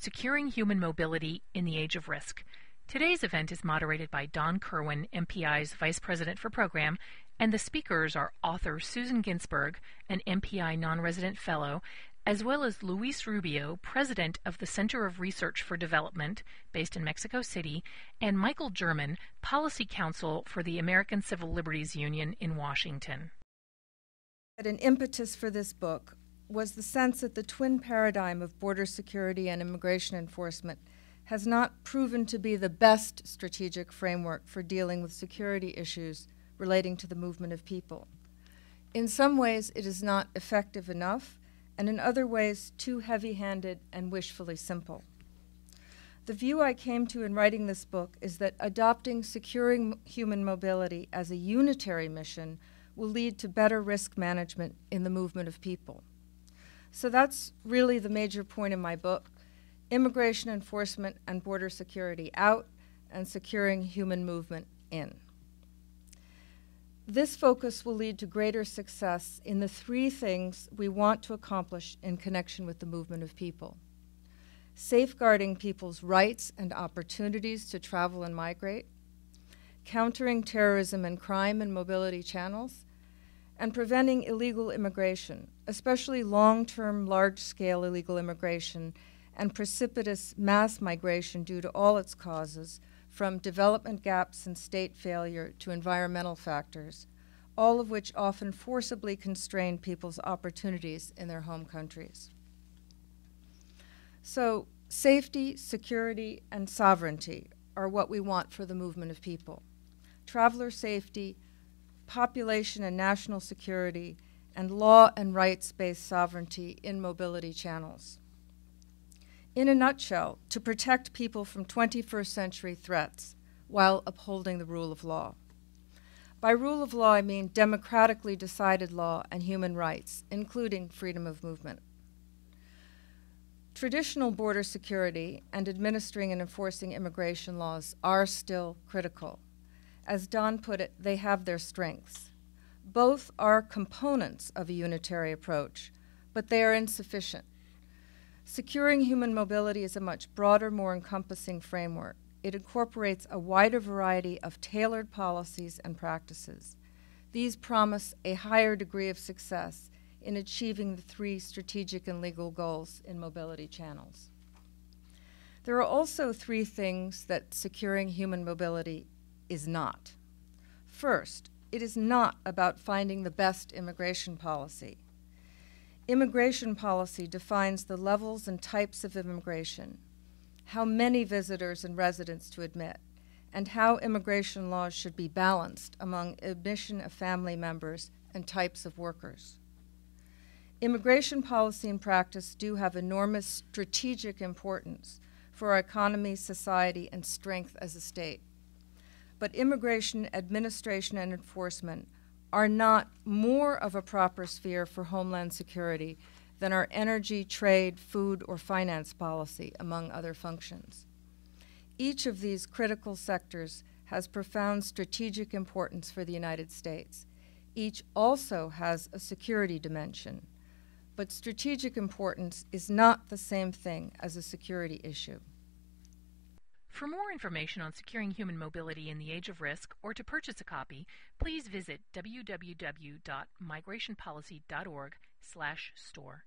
Securing Human Mobility in the Age of Risk. Today's event is moderated by Don Kerwin, MPI's Vice President for Program, and the speakers are author Susan Ginsburg, an MPI Nonresident Fellow, as well as Luis Rubio, President of the Center of Research for Development, based in Mexico City, and Michael German, Policy Counsel for the American Civil Liberties Union in Washington. An impetus for this book was the sense that the twin paradigm of border security and immigration enforcement has not proven to be the best strategic framework for dealing with security issues relating to the movement of people. In some ways, it is not effective enough, and in other ways, too heavy-handed and wishfully simple. The view I came to in writing this book is that adopting securing human mobility as a unitary mission will lead to better risk management in the movement of people. So that's really the major point in my book: immigration enforcement and border security out, and securing human movement in. This focus will lead to greater success in the three things we want to accomplish in connection with the movement of people: safeguarding people's rights and opportunities to travel and migrate, countering terrorism and crime in mobility channels, and preventing illegal immigration, especially long-term, large-scale illegal immigration and precipitous mass migration due to all its causes, from development gaps and state failure to environmental factors, all of which often forcibly constrain people's opportunities in their home countries. So, safety, security, and sovereignty are what we want for the movement of people. Traveler safety, population and national security, and law and rights-based sovereignty in mobility channels. In a nutshell, to protect people from 21st century threats while upholding the rule of law. By rule of law, I mean democratically decided law and human rights, including freedom of movement. Traditional border security and administering and enforcing immigration laws are still critical. As Don put it, they have their strengths. Both are components of a unitary approach, but they are insufficient. Securing human mobility is a much broader, more encompassing framework. It incorporates a wider variety of tailored policies and practices. These promise a higher degree of success in achieving the three strategic and legal goals in mobility channels. There are also three things that securing human mobility is not. First, it is not about finding the best immigration policy. Immigration policy defines the levels and types of immigration, how many visitors and residents to admit, and how immigration laws should be balanced among admission of family members and types of workers. Immigration policy and practice do have enormous strategic importance for our economy, society, and strength as a state. But immigration administration and enforcement are not more of a proper sphere for homeland security than our energy, trade, food, or finance policy, among other functions. Each of these critical sectors has profound strategic importance for the United States. Each also has a security dimension, but strategic importance is not the same thing as a security issue. For more information on securing human mobility in the age of risk, or to purchase a copy, please visit www.migrationpolicy.org/store.